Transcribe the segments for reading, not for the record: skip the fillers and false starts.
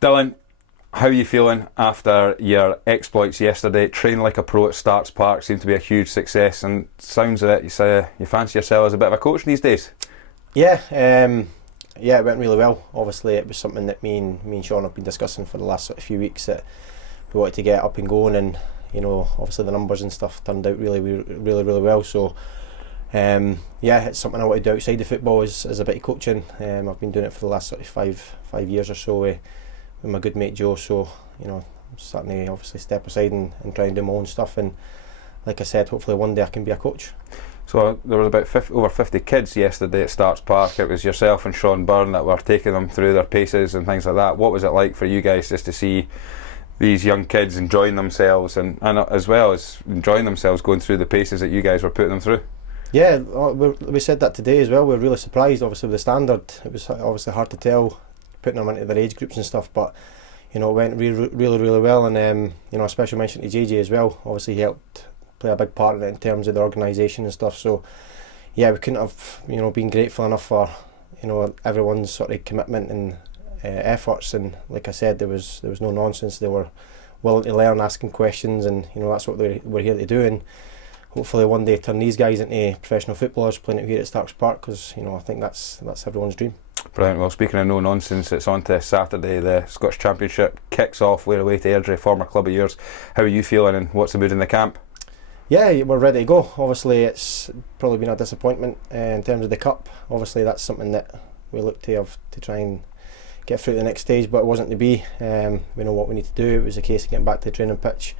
Dylan, how are you feeling after your exploits yesterday? Training like a pro at Starks Park seemed to be a huge success, and sounds of it, you say you fancy yourself as a bit of a coach these days? Yeah, it went really well. Obviously, it was something that me and Shaun have been discussing for the last sort of few weeks, that we wanted to get up and going, and obviously the numbers and stuff turned out really well. So, it's something I want to do outside the football as a bit of coaching. I've been doing it for the last sort of five years or so with my good mate Joe. So, I'm starting to obviously step aside and try and do my own stuff. And like I said, hopefully one day I can be a coach. So there was about over 50 kids yesterday at Starks Park. It was yourself and Shaun Byrne that were taking them through their paces and things like that. What was it like for you guys just to see these young kids enjoying themselves and as well as enjoying themselves going through the paces that you guys were putting them through? Yeah, we said that today as well. We were really surprised, obviously, with the standard. It was obviously hard to tell putting them into their age groups and stuff, but it went really well. And a special mention to JJ as well. Obviously, he helped play a big part in it in terms of the organisation and stuff. So yeah, we couldn't have been grateful enough for everyone's sort of commitment and efforts. And like I said, there was no nonsense. They were willing to learn, asking questions, and that's what we're here to do. And hopefully one day turn these guys into professional footballers playing out here at Starks Park, because I think that's everyone's dream. Brilliant. Well, speaking of no nonsense, it's on to Saturday. The Scottish Championship kicks off. We're away to Airdrie, former club of yours. How are you feeling, and what's the mood in the camp? Yeah, we're ready to go. Obviously, it's probably been a disappointment in terms of the cup. Obviously, that's something that we look to have to try and get through to the next stage, but it wasn't to be. We know what we need to do. It was a case of getting back to the training pitch,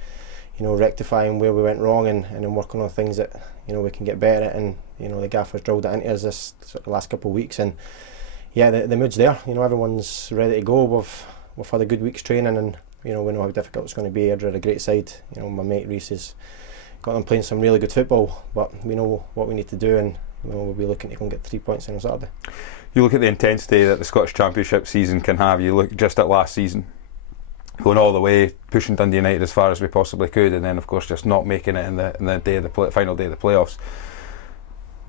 rectifying where we went wrong, and then working on things that we can get better at. And the gaffer's drilled that into us this sort of last couple of weeks, and yeah, the mood's there. Everyone's ready to go. We've had a good week's training, and we know how difficult it's going to be. Airdrie are a great side. My mate Reese has got them playing some really good football, but we know what we need to do, and we'll be looking to go and get 3 points on Saturday. You look at the intensity that the Scottish Championship season can have. You look just at last season, going all the way, pushing Dundee United as far as we possibly could, and then of course just not making it in the day of the final day of the playoffs.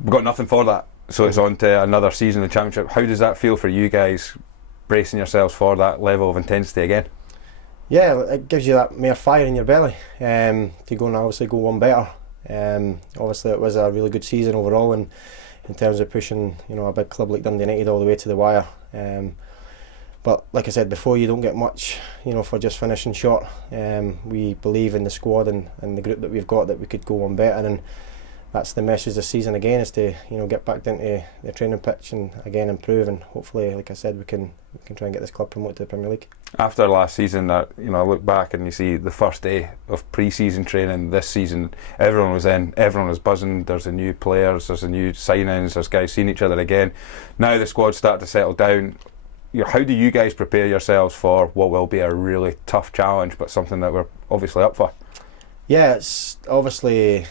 We've got nothing for that, so it's on to another season of the Championship. How does that feel for you guys, bracing yourselves for that level of intensity again? Yeah, it gives you that mere fire in your belly to go and obviously go one better. Obviously it was a really good season overall, and in terms of pushing a big club like Dundee United all the way to the wire. But like I said before, you don't get much for just finishing short. We believe in the squad and the group that we've got, that we could go one better, and that's the message this season again, is to get back into the training pitch and again improve, and hopefully, like I said, we can try and get this club promoted to the Premier League. After last season, I look back and you see the first day of pre-season training this season, everyone was in, everyone was buzzing. There's the new players, there's the new signings, there's guys seeing each other again. Now the squad's starting to settle down. How do you guys prepare yourselves for what will be a really tough challenge, but something that we're obviously up for? Yeah, it's obviously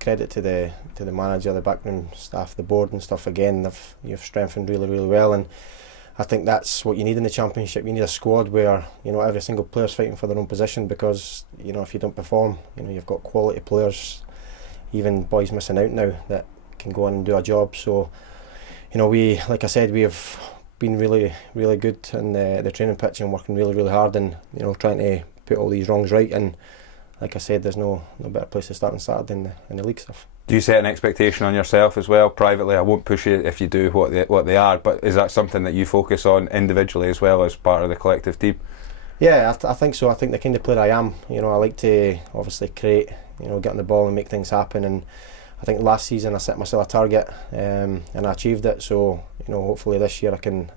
credit to the manager, the backroom staff, the board and stuff. Again, you've strengthened really well, and I think that's what you need in the Championship. You need a squad where every single player's fighting for their own position, because if you don't perform, you've got quality players, even boys missing out now, that can go on and do a job. So we, like I said, we have been really good in the training pitch and working really hard, and trying to put all these wrongs right. And like I said, there's no better place to start on Saturday in the league stuff. Do you set an expectation on yourself as well, privately? I won't push you if you do what they are, but is that something that you focus on individually as well as part of the collective team? Yeah, I think so. I think the kind of player I am, I like to obviously create, get on the ball and make things happen. And I think last season I set myself a target and I achieved it. So hopefully this year I can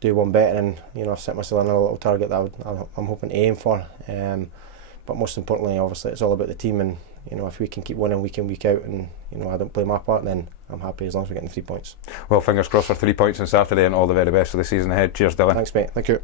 do one better, and I've set myself another little target that I'm hoping to aim for. But most importantly, obviously, it's all about the team, and if we can keep winning week in, week out, and I don't play my part, then I'm happy as long as we're getting 3 points. Well, fingers crossed for 3 points on Saturday, and all the very best for the season ahead. Cheers, Dylan. Thanks, mate. Thank you.